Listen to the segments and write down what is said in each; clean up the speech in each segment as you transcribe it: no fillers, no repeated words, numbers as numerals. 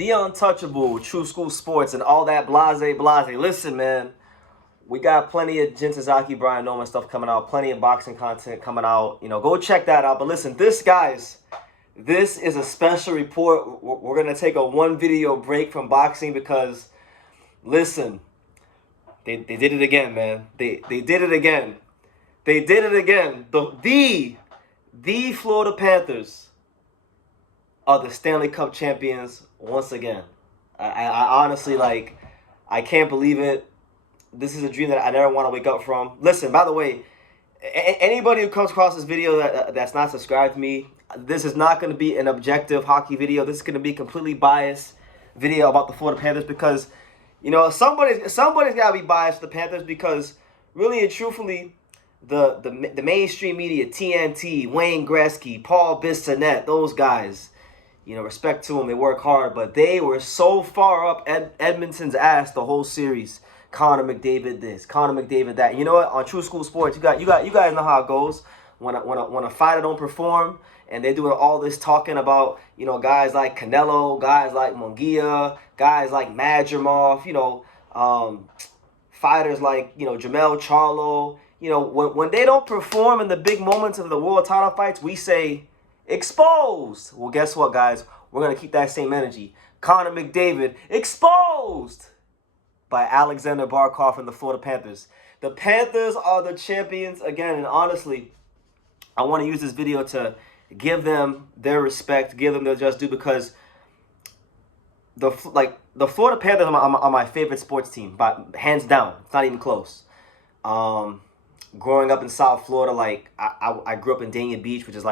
the untouchable, True School Sports, and all that blase. Listen, man, we got plenty of Jinsazaki, Brian Noman stuff coming out, plenty of boxing content coming out. Go check that out. But listen, this is a special report. We're going to take a one video break from boxing because, listen, they did it again, man. They did it again. They did it again. The Florida Panthers are the Stanley Cup champions once again. I honestly, I can't believe it. This is a dream that I never want to wake up from. Listen, by the way, anybody who comes across this video that's not subscribed to me, this is not going to be an objective hockey video. This is going to be a completely biased video about the Florida Panthers because, somebody's got to be biased to the Panthers because, really and truthfully, the mainstream media, TNT, Wayne Gretzky, Paul Bissonnette, those guys, respect to them, they work hard, but they were so far up Edmonton's ass the whole series. Conor McDavid this, Conor McDavid that. You know what? On True School Sports, you guys know how it goes. When a fighter don't perform and they're doing all this talking about, guys like Canelo, guys like Munguia, guys like Madrimov, fighters like, Jamel Charlo, when they don't perform in the big moments of the world title fights, we say exposed. Well, guess what, guys? We're going to keep that same energy. Conor McDavid exposed by Aleksandr Barkov and the Florida Panthers. The Panthers are the champions again, and honestly, I want to use this video to give them their respect, give them their just due, because the Florida Panthers are my favorite sports team, but hands down. It's not even close. Growing up in South Florida, I grew up in Dania Beach, which is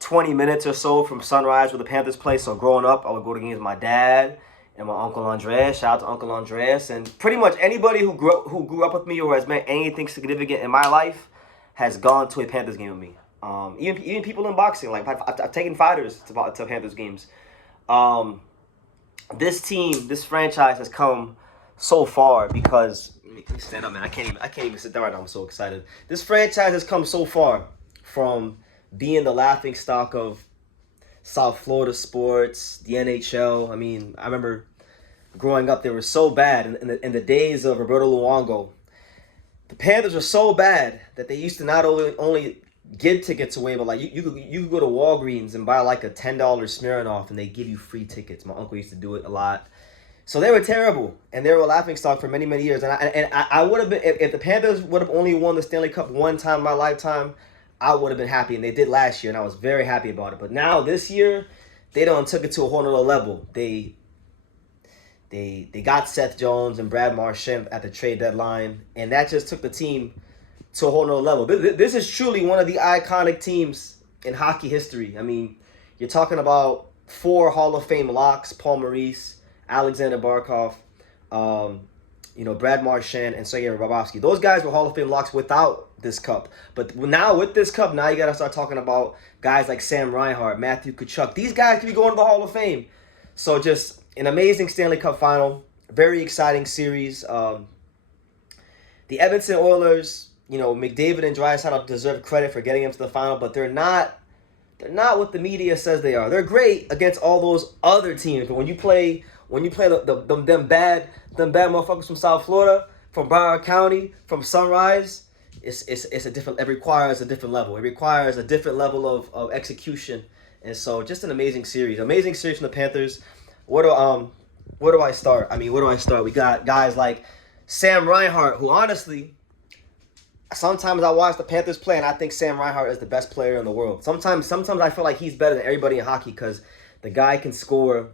20 minutes or so from Sunrise where the Panthers play. So growing up, I would go to games with my dad and my Uncle Andreas. Shout out to Uncle Andreas. And pretty much anybody who grew up with me or has meant anything significant in my life has gone to a Panthers game with me. Even people in boxing, I've taken fighters to Panthers games. This franchise has come so far because, let me stand up, man. I can't even sit down right now. I'm so excited. This franchise has come so far from being the laughing stock of South Florida sports, the NHL. I mean, I remember growing up, they were so bad in the days of Roberto Luongo. The Panthers were so bad that they used to not only give tickets away, but you could go to Walgreens and buy a $10 Smirnoff and they give you free tickets. My uncle used to do it a lot. So they were terrible, and they were a laughing stock for many, many years. And I would have been, if the Panthers would have only won the Stanley Cup one time in my lifetime, I would have been happy, and they did last year, and I was very happy about it. But now this year, they done took it to a whole nother level. They got Seth Jones and Brad Marshan at the trade deadline, and that just took the team to a whole nother level. This is truly one of the iconic teams in hockey history. I mean, you're talking about 4 Hall of Fame locks: Paul Maurice, Aleksandr Barkov, Brad Marshan, and Sergei Bobrovsky. Those guys were Hall of Fame locks without this cup. But now with this cup, now you got to start talking about guys like Sam Reinhart, Matthew Kachchuck. These guys could be going to the Hall of Fame. So just an amazing Stanley Cup final. Very exciting series. The Edmonton Oilers, McDavid and Draisaitl deserve credit for getting them to the final, but they're not what the media says they are. They're great against all those other teams, but when you play them bad motherfuckers from South Florida, from Broward County, from Sunrise, it's a different. It requires a different level. It requires a different level of execution, and so just an amazing series. Amazing series from the Panthers. Where do I start? We got guys like Sam Reinhart, who honestly, sometimes I watch the Panthers play and I think Sam Reinhart is the best player in the world. Sometimes I feel like he's better than everybody in hockey because the guy can score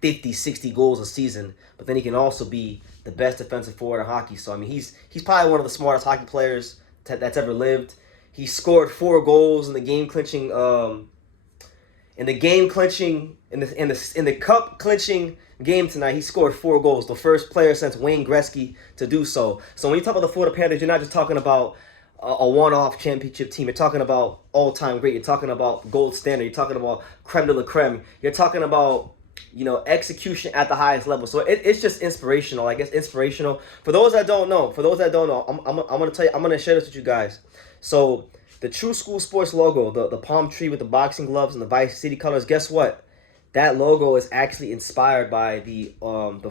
50, 60 goals a season, but then he can also be the best defensive forward in hockey. So, he's probably one of the smartest hockey players that's ever lived. He scored 4 goals in the game-clinching, in the cup-clinching game tonight. He scored 4 goals, the first player since Wayne Gretzky to do so. So when you talk about the Florida Panthers, you're not just talking about a one-off championship team. You're talking about all-time great. You're talking about gold standard. You're talking about creme de la creme. You're talking about execution at the highest level. So it's just inspirational. I guess inspirational. For those that don't know, I'm gonna tell you. I'm gonna share this with you guys. So the True School Sports logo, the palm tree with the boxing gloves and the Vice City colors. Guess what? that logo is actually inspired by the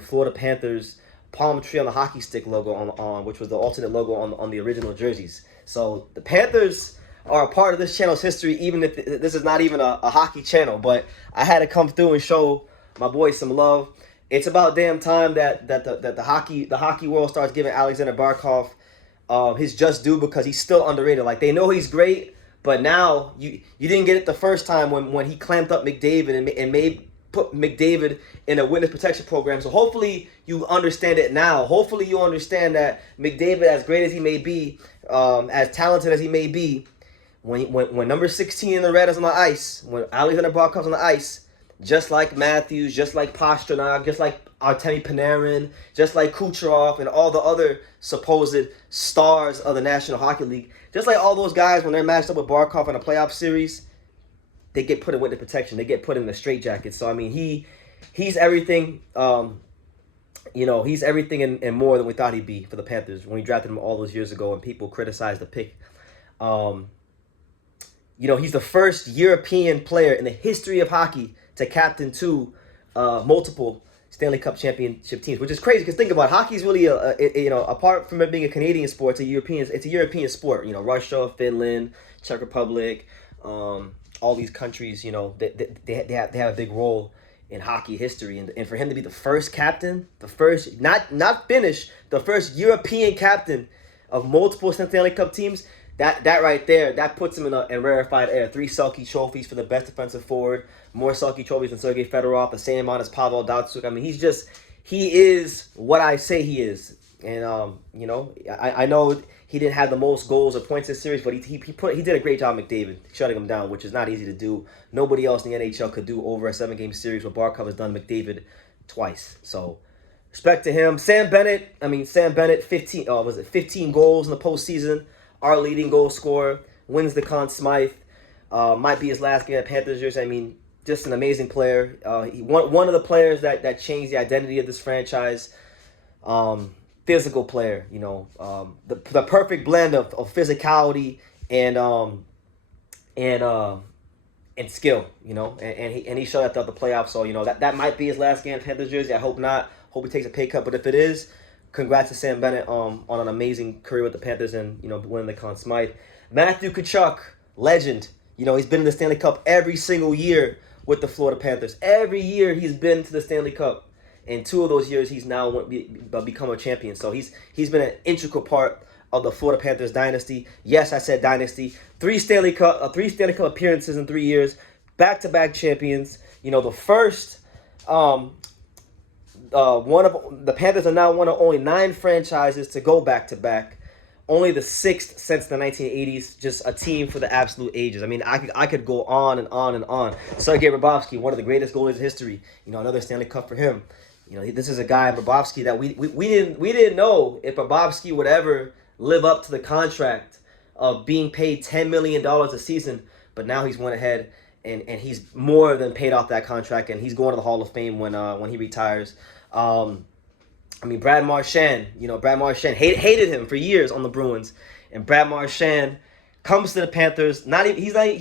Florida Panthers palm tree on the hockey stick logo on which was the alternate logo on the original jerseys. So the Panthers are a part of this channel's history, even if this is not even a hockey channel. But I had to come through and show my boys some love. It's about damn time that the hockey world starts giving Aleksandr Barkov his just due, because he's still underrated. Like, they know he's great, but now you didn't get it the first time when he clamped up McDavid and put McDavid in a witness protection program. So hopefully you understand it now. Hopefully you understand that McDavid, as great as he may be, as talented as he may be, when number 16 in the red is on the ice, when Aleksandr Barkov's on the ice, just like Matthews, just like Pastrnak, just like Artemi Panarin, just like Kucherov, and all the other supposed stars of the National Hockey League, just like all those guys, when they're matched up with Barkov in a playoff series, they get put in witness protection. They get put in the straitjacket. So, I mean, he's everything, he's everything and more than we thought he'd be for the Panthers when we drafted him all those years ago and people criticized the pick. He's the first European player in the history of hockey to captain two multiple Stanley Cup championship teams, which is crazy because think about it, hockey is really apart from it being a Canadian sport, it's a European sport. Russia, Finland, Czech Republic, all these countries, they have a big role in hockey history, and for him to be the first captain, the first not Finnish, the first European captain of multiple Stanley Cup teams. That right there, that puts him in rarefied air. 3 Selke trophies for the best defensive forward, more Selke trophies than Sergei Fedorov, the same amount as Pavel Datsyuk. I mean, he is what I say he is. And I know he didn't have the most goals or points this series, but he did a great job, McDavid, shutting him down, which is not easy to do. Nobody else in the NHL could do over a 7-game series what Barkov has done McDavid twice. So respect to him. Sam Bennett, 15 goals in the postseason. Our leading goal scorer, wins the Conn Smythe. Might be his last game at Panthers jersey. I mean, just an amazing player. One of the players that changed the identity of this franchise. Physical player, the perfect blend of physicality and skill, and he showed that throughout the playoffs. So that might be his last game at Panthers jersey. I hope not. Hope he takes a pay cut. But if it is, congrats to Sam Bennett on an amazing career with the Panthers and winning the Conn Smythe. Matthew Kachchuck, legend. He's been in the Stanley Cup every single year with the Florida Panthers. Every year he's been to the Stanley Cup. In 2 of those years, he's now become a champion. So he's been an integral part of the Florida Panthers dynasty. Yes, I said dynasty. 3 Stanley Cup appearances in 3 years. Back-to-back champions. The first. The Panthers are now one of only 9 franchises to go back-to-back. Only the 6th since the 1980s. Just a team for the absolute ages. I mean, I could go on and on and on. Sergei Bobrovsky, one of the greatest goalies in history. Another Stanley Cup for him. This is a guy, Bobrovsky, that we didn't know if Bobrovsky would ever live up to the contract of being paid $10 million a season. But now he's went ahead and he's more than paid off that contract, and he's going to the Hall of Fame when he retires. Brad Marshan, Brad Marshan hated him for years on the Bruins, and Brad Marshan comes to the Panthers. He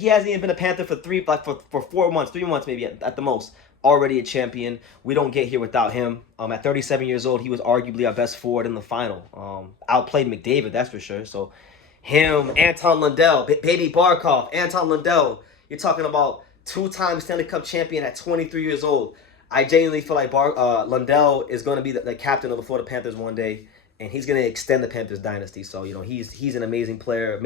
hasn't even been a Panther for 4 months, 3 months maybe at the most. Already a champion. We don't get here without him. At 37 years old, he was arguably our best forward in the final. Outplayed McDavid, that's for sure. So him, Anton Lundell, baby Barkov, Anton Lundell. You're talking about 2-time Stanley Cup champion at 23 years old. I genuinely feel like Lundell is going to be the captain of the Florida Panthers one day, and he's going to extend the Panthers dynasty. So he's an amazing player,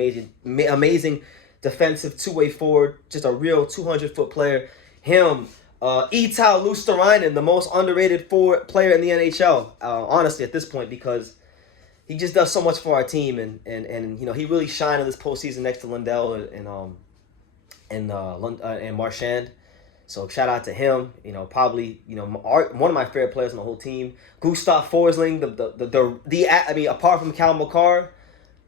amazing defensive two-way forward, just a real 200-foot player. Him. Iittala Luostarinen, the most underrated forward player in the NHL, honestly, at this point, because he just does so much for our team, and he really shined in this postseason next to Lundell and Marshan. So shout out to him. Probably one of my favorite players on the whole team. Gustav Forsling, apart from Cal McCarr,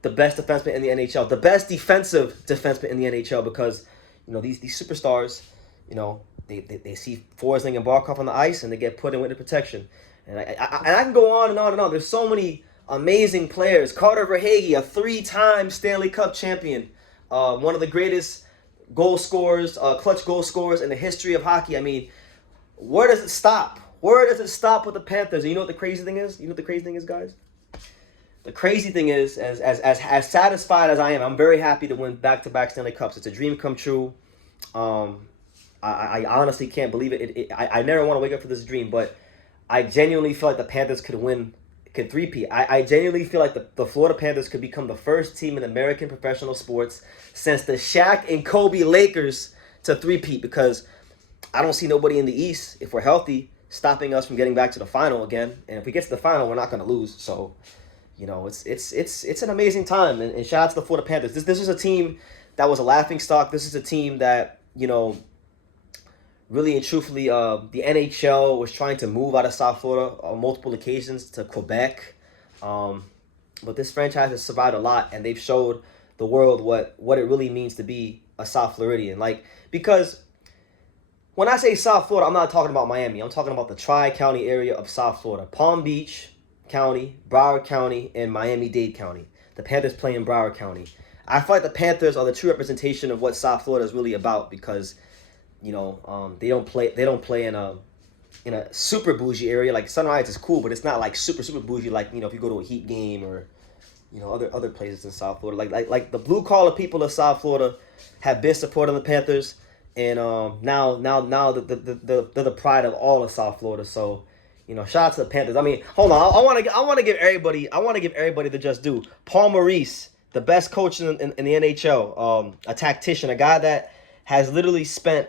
the best defenseman in the NHL, the best defensive defenseman in the NHL, because these superstars, They see Forsling and Barkov on the ice, and they get put in witness protection. And I can go on and on and on. There's so many amazing players. Carter Verhaeghe, a 3-time Stanley Cup champion. One of the greatest goal scorers, clutch goal scorers in the history of hockey. I mean, Where does it stop? Where does it stop with the Panthers? And you know what the crazy thing is? You know what the crazy thing is, guys? The crazy thing is, as satisfied as I am, I'm very happy to win back-to-back Stanley Cups. It's a dream come true. I honestly can't believe it. I never want to wake up for this dream, but I genuinely feel like the Panthers could three-peat. I genuinely feel like the Florida Panthers could become the first team in American professional sports since the Shaq and Kobe Lakers to three-peat, because I don't see nobody in the East, if we're healthy, stopping us from getting back to the final again. And if we get to the final, we're not going to lose. So, you know, it's an amazing time. And shout out to the Florida Panthers. This is a team that was a laughing stock. This is a team that, you know, really and truthfully, the NHL was trying to move out of South Florida on multiple occasions to Quebec. But this franchise has survived a lot, and they've showed the world what it really means to be a South Floridian. Like, because when I say South Florida, I'm not talking about Miami. I'm talking about the Tri-County area of South Florida. Palm Beach County, Broward County, and Miami-Dade County. The Panthers play in Broward County. I feel like the Panthers are the true representation of what South Florida is really about, because, you know, they don't play in a super bougie area. Like, Sunrise is cool, but it's not like super bougie, like, you know, if you go to a Heat game or, you know, other places in South Florida. Like the blue collar people of South Florida have been supporting the Panthers, and now they're the pride of all of South Florida. So, you know, shout out to the Panthers. I mean, hold on, I want to give everybody the just due. Paul Maurice, the best coach in the NHL, a tactician, a guy that has literally spent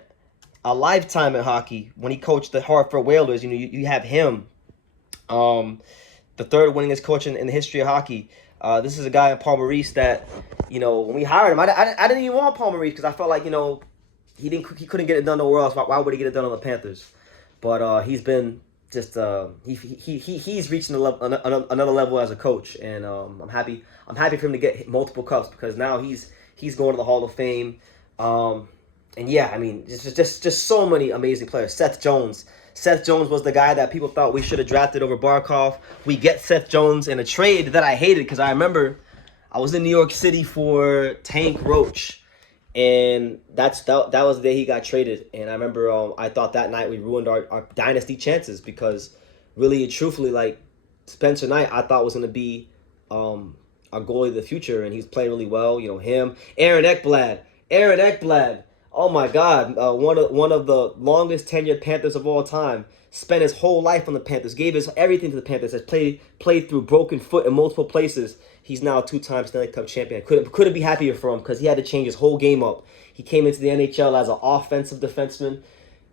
a lifetime in hockey. When he coached the Hartford Whalers, you know, you have him, the third winningest coach in the history of hockey. This is a guy, Paul Maurice, that, you know, when we hired him, I didn't even want Paul Maurice, because I felt like, you know, he couldn't get it done nowhere else. Why would he get it done on the Panthers? But he's been just he's reaching another level as a coach, and I'm happy for him to get multiple cups, because now he's going to the Hall of Fame. And yeah, I mean, just so many amazing players. Seth Jones was the guy that people thought we should have drafted over Barkov. We get Seth Jones in a trade that I hated, because I remember I was in New York City for Tank Roach, and that was the day he got traded. And I remember I thought that night we ruined our dynasty chances, because really and truthfully, like, Spencer Knight, I thought was going to be our goalie of the future, and he's playing really well. You know, him, Aaron Ekblad. Oh my God, one of the longest tenured Panthers of all time. Spent his whole life on the Panthers, gave his everything to the Panthers, has played through broken foot in multiple places. He's now a two-time Stanley Cup champion. Couldn't be happier for him, because he had to change his whole game up. He came into the NHL as an offensive defenseman,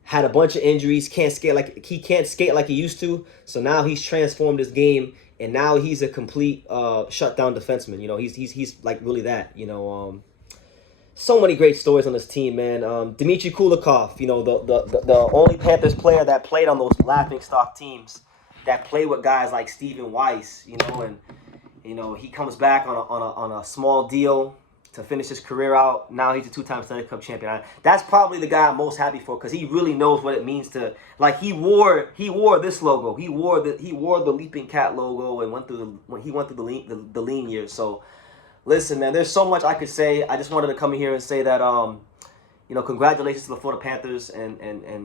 had a bunch of injuries, can't skate like he used to. So now he's transformed his game, and now he's a complete shutdown defenseman. You know, he's like really that. You know, so many great stories on this team, man. Dmitry Kulikov, you know, the only Panthers player that played on those laughingstock teams, that played with guys like Stephen Weiss, you know, and, you know, he comes back on a small deal to finish his career out. Now he's a two-time Stanley Cup champion. That's probably the guy I'm most happy for, because he really knows what it means to, like, he wore this logo. He wore the Leaping Cat logo, and went through the lean years. So, listen, man, there's so much I could say. I just wanted to come in here and say that, you know, congratulations to the Florida Panthers, and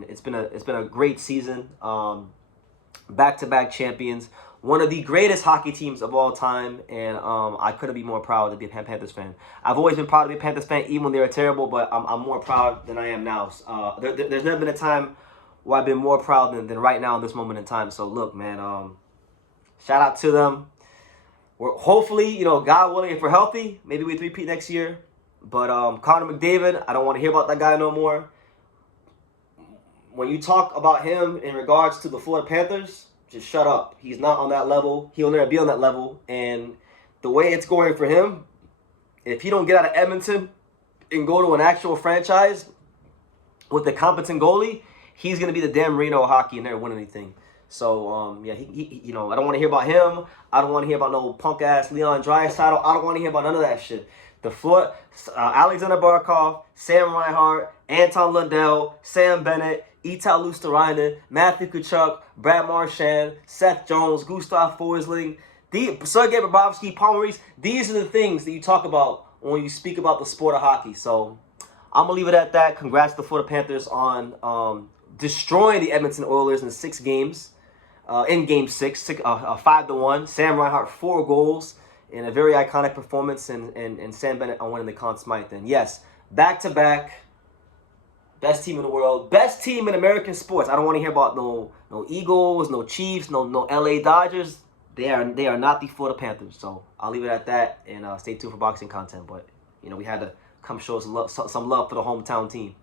it's been a great season. Back-to-back champions, one of the greatest hockey teams of all time, and I couldn't be more proud to be a Panthers fan. I've always been proud to be a Panthers fan, even when they were terrible, but I'm more proud than I am now. There's never been a time where I've been more proud than right now in this moment in time. So look, man, shout out to them. We're hopefully, you know, God willing, if we're healthy, maybe we three-peat next year. But Conor McDavid, I don't want to hear about that guy no more. When you talk about him in regards to the Florida Panthers, just shut up. He's not on that level. He'll never be on that level. And the way it's going for him, if he don't get out of Edmonton and go to an actual franchise with a competent goalie, he's going to be the Dan Marino of hockey and never win anything. So, yeah, he you know, I don't want to hear about him. I don't want to hear about no punk-ass Leon Draisaitl. I don't want to hear about none of that shit. The Aleksandr Barkov, Sam Reinhart, Anton Lundell, Sam Bennett, Ital Luosterainen, Matthew Kachchuck, Brad Marshan, Seth Jones, Gustav Forsling, Sergei Bobrovsky, Paul Maurice. These are the things that you talk about when you speak about the sport of hockey. So I'm going to leave it at that. Congrats to the Florida Panthers on destroying the Edmonton Oilers in 6 games. In Game 6, 5-1. Sam Reinhart 4 goals in a very iconic performance, and Sam Bennett on winning the Conn Smythe. And yes, back-to-back, best team in the world, best team in American sports. I don't want to hear about no Eagles, no Chiefs, no LA Dodgers. They are not the Florida Panthers. So I'll leave it at that, and stay tuned for boxing content. But we had to come show some love for the hometown team.